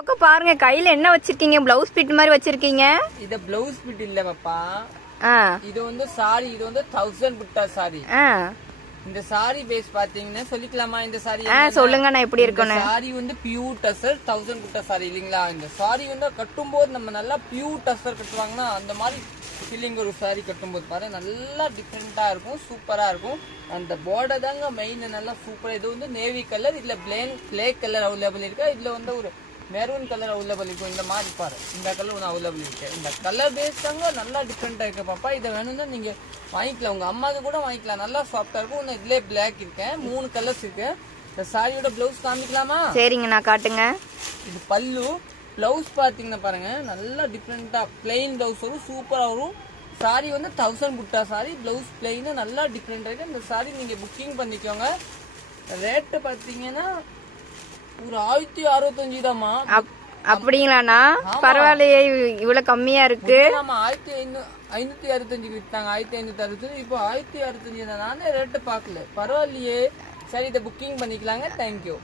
பக்கம் பாருங்க, கையில என்ன வச்சிருக்கீங்க? பிளவுஸ் பிட் மாதிரி வச்சிருக்கீங்க. இது பிளவுஸ் பிட் இல்ல பாப்பா, இது வந்து சாரி. இது வந்து 1000 புட்டா சாரி. இந்த சாரி பேஸ் பாத்தீங்கன்னா சொல்லிக்கலாமா? இந்த சாரி சொல்லுங்க, நான் எப்படி இருக்கேன்னு. சாரி வந்து பியூர் டசர் 1000 புட்டா சாரி இல்லீங்களா? இந்த சாரி வந்து கட்டும் போது நம்ம நல்லா பியூர் டசர் கட்டுவாங்கன்னா அந்த மாதிரி ஃபீலிங் ஒரு சாரி கட்டும் போது பாரு நல்லா டிஃப்ரெண்டா இருக்கும், சூப்பரா இருக்கும். அந்த பார்டர் தாங்க மெயின், நல்லா சூப்பரா. இது வந்து நேவி கலர், இதுல பிளாக் கலர் அவைலபிள் இருக்கா, இதுல வந்து ஒரு மெரூன் கலர் அவைலபிள் இருக்கும். இந்த மாதிரி பாரு, இந்த கலர் ஒன்று அவைலபிள் இருக்கு. இந்த கலர் பேஸ் தாங்க நல்லா டிஃப்ரெண்டா இருக்கு பாப்பா. இதை வேணும்னா நீங்க வாங்கிக்கலாம், உங்க அம்மாவுக்கு கூட வாங்கிக்கலாம். நல்லா சாஃப்டா இருக்கும். ஒன்று இதுலேயே பிளாக் இருக்கேன், 3 கலர்ஸ் இருக்கு. இந்த சாரியோட பிளவுஸ் காமிக்கலாமா? சரிங்க, நான் காட்டுங்க. இது பல்லு. பிளவுஸ் பாத்தீங்கன்னா பாருங்க நல்லா டிஃப்ரெண்டா பிளெயின் பிளவுஸ் வரும், சூப்பரா வரும். சாரி வந்து 1000 புட்டா சாரி, பிளவுஸ் பிளெயின் நல்லா டிஃப்ரெண்டா இருக்கு. இந்த சாரி நீங்க புக்கிங் பண்ணிக்கோங்க. ரேட்டு பாத்தீங்கன்னா ஒரு 1065 தாமா. அப்படிங்களாண்ணா? பரவாயில்லையே, இவ்வளவு கம்மியா இருக்கு. ஆமா, 1565 வித்தாங்க, 1565. இப்போ 1065 தான். நானே ரேட்டு பாக்கல, பரவாயில்லையே. சரி, இதை புக்கிங் பண்ணிக்கலாங்க. தேங்க்யூ.